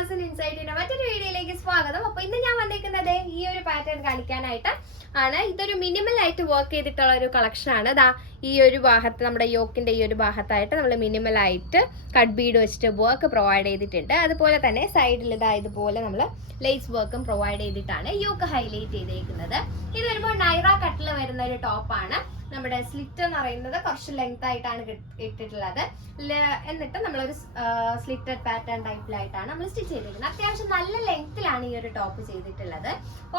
ഫാസിൻ ഇൻസൈറ്റിന്റെ മറ്റൊരു വീഡിയോയിലേക്ക് സ്വാഗതം. അപ്പൊ ഇന്ന് ഞാൻ വന്നിരിക്കുന്നത് ഈ ഒരു പാറ്റേൺ കാണിക്കാനായിട്ട് ആണ്. ഇതൊരു മിനിമൽ ആയിട്ട് വർക്ക് ചെയ്തിട്ടുള്ള ഒരു കളക്ഷൻ ആണ്. ദാ ഈ ഒരു ഭാഗത്ത് നമ്മുടെ യോക്കിന്റെ ഈ ഒരു ഭാഗത്തായിട്ട് നമ്മൾ മിനിമൽ ആയിട്ട് കട്ട് ബീഡ് വെച്ചിട്ട് വർക്ക് പ്രൊവൈഡ് ചെയ്തിട്ടുണ്ട്. അതുപോലെ തന്നെ സൈഡിൽ ഇതാ ഇതുപോലെ നമ്മൾ ലേസ് വർക്കും പ്രൊവൈഡ് ചെയ്തിട്ടാണ് യോക്ക് ഹൈലൈറ്റ് ചെയ്തേക്കുന്നത്. ഇത് വരുമ്പോൾ നൈറ കട്ടിൽ വരുന്ന ഒരു ടോപ്പാണ്. നമ്മുടെ സ്ലിറ്റ് എന്ന് പറയുന്നത് കുറച്ച് ലെങ്ത് ആയിട്ടാണ് ഇട്ടിട്ടുള്ളത്. എന്നിട്ട് നമ്മളൊരു സ്ലിറ്റഡ് പാറ്റേൺ ടൈപ്പിലായിട്ടാണ് നമ്മൾ സ്റ്റിച്ച് ചെയ്തിരിക്കുന്നത്. അത്യാവശ്യം നല്ല ലെങ്ത്തിലാണ് ഈ ഒരു ടോപ്പ് ചെയ്തിട്ടുള്ളത്.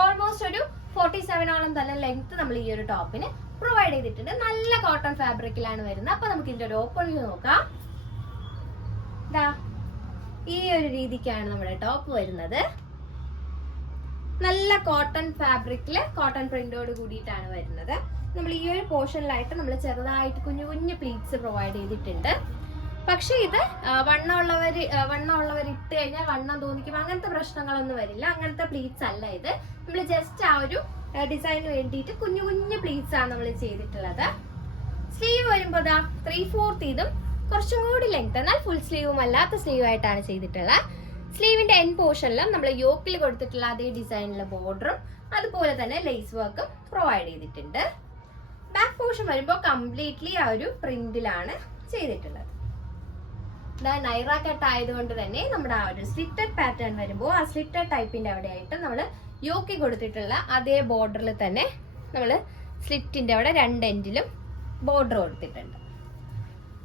ഓൾമോസ്റ്റ് ഒരു 47ഓളം തന്നെ ലെങ്ത് നമ്മൾ ഈ ഒരു ടോപ്പിന് പ്രൊവൈഡ് ചെയ്തിട്ടുണ്ട്. നല്ല കോട്ടൺ ഫാബ്രിക്കിലാണ് വരുന്നത്. അപ്പൊ നമുക്ക് ഇതിന്റെ ഒരു ഓപ്പൺ വ്യൂ നോക്കാം. ഇതാ ഈ ഒരു രീതിക്കാണ് നമ്മുടെ ടോപ്പ് വരുന്നത്. നല്ല കോട്ടൺ ഫാബ്രിക്കില് കോട്ടൺ പ്രിന്റോട് കൂടിയിട്ടാണ് വരുന്നത്. നമ്മൾ ഈ ഒരു പോർഷനിലായിട്ട് നമ്മൾ ചെറുതായിട്ട് കുഞ്ഞു കുഞ്ഞു പ്ലീറ്റ്സ് പ്രൊവൈഡ് ചെയ്തിട്ടുണ്ട്. പക്ഷെ ഇത് വണ്ണമുള്ളവർ ഇട്ട് കഴിഞ്ഞാൽ വണ്ണം തോന്നിക്കും, അങ്ങനത്തെ പ്രശ്നങ്ങളൊന്നും വരില്ല. അങ്ങനത്തെ പ്ലീറ്റ്സ് അല്ല ഇത്. നമ്മൾ ജസ്റ്റ് ആ ഒരു ഡിസൈന് വേണ്ടിയിട്ട് കുഞ്ഞു കുഞ്ഞു പ്ലീറ്റ്സ് ആണ് നമ്മൾ ചെയ്തിട്ടുള്ളത്. സ്ലീവ് വരുമ്പോൾ 3/4 ഇതും കുറച്ചും കൂടി ലെങ്ത്, എന്നാൽ ഫുൾ സ്ലീവും അല്ലാത്ത സ്ലീവ് ആയിട്ടാണ് ചെയ്തിട്ടുള്ളത്. സ്ലീവിന്റെ എൻ പോർഷനിലും നമ്മൾ യോക്കിൽ കൊടുത്തിട്ടുള്ള അതേ ഡിസൈനിലെ ബോർഡറും അതുപോലെ തന്നെ ലേസ് വർക്കും പ്രൊവൈഡ് ചെയ്തിട്ടുണ്ട്. ബാക്ക് പോർഷൻ വരുമ്പോൾ കംപ്ലീറ്റ്ലി ആ ഒരു പ്രിന്റിലാണ് ചെയ്തിട്ടുള്ളത്. നൈറ കട്ട് ആയതുകൊണ്ട് തന്നെ നമ്മുടെ ആ ഒരു സ്ലിറ്റഡ് പാറ്റേൺ വരുമ്പോൾ ആ സ്ലിറ്റഡ് ടൈപ്പിന്റെ അവിടെ ആയിട്ട് നമ്മൾ യോക്കി കൊടുത്തിട്ടുള്ള അതേ ബോർഡറിൽ തന്നെ നമ്മൾ സ്ലിറ്റിന്റെ അവിടെ രണ്ട് എൻഡിലും ബോർഡർ കൊടുത്തിട്ടുണ്ട്.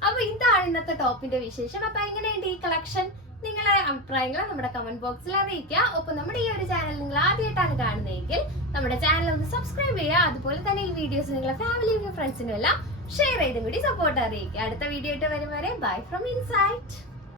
അപ്പൊ ഇതാണ് ഇന്നത്തെ ടോപ്പിന്റെ വിശേഷം. അപ്പൊ എങ്ങനെയുണ്ട് ഈ കളക്ഷൻ? നിങ്ങളെ അഭിപ്രായങ്ങൾ നമ്മുടെ കമന്റ് ബോക്സിൽ അറിയിക്കുക. ഒപ്പം നമ്മുടെ ഈ ഒരു ചാനൽ നിങ്ങൾ ആദ്യമായിട്ടാണ് കാണുന്നതെങ്കിൽ നമ്മുടെ ചാനൽ ഒന്ന് സബ്സ്ക്രൈബ് ചെയ്യുക. അതുപോലെ തന്നെ ഈ വീഡിയോസ് നിങ്ങളുടെ ഫാമിലിയും ഫ്രണ്ട്സിനും എല്ലാം ഷെയർ ചെയ്തും കൂടി സപ്പോർട്ട് അറിയിക്കുക. അടുത്ത വീഡിയോ ആയിട്ട് വരും വരെ ബൈ ഫ്രം ഇൻസൈറ്റ്.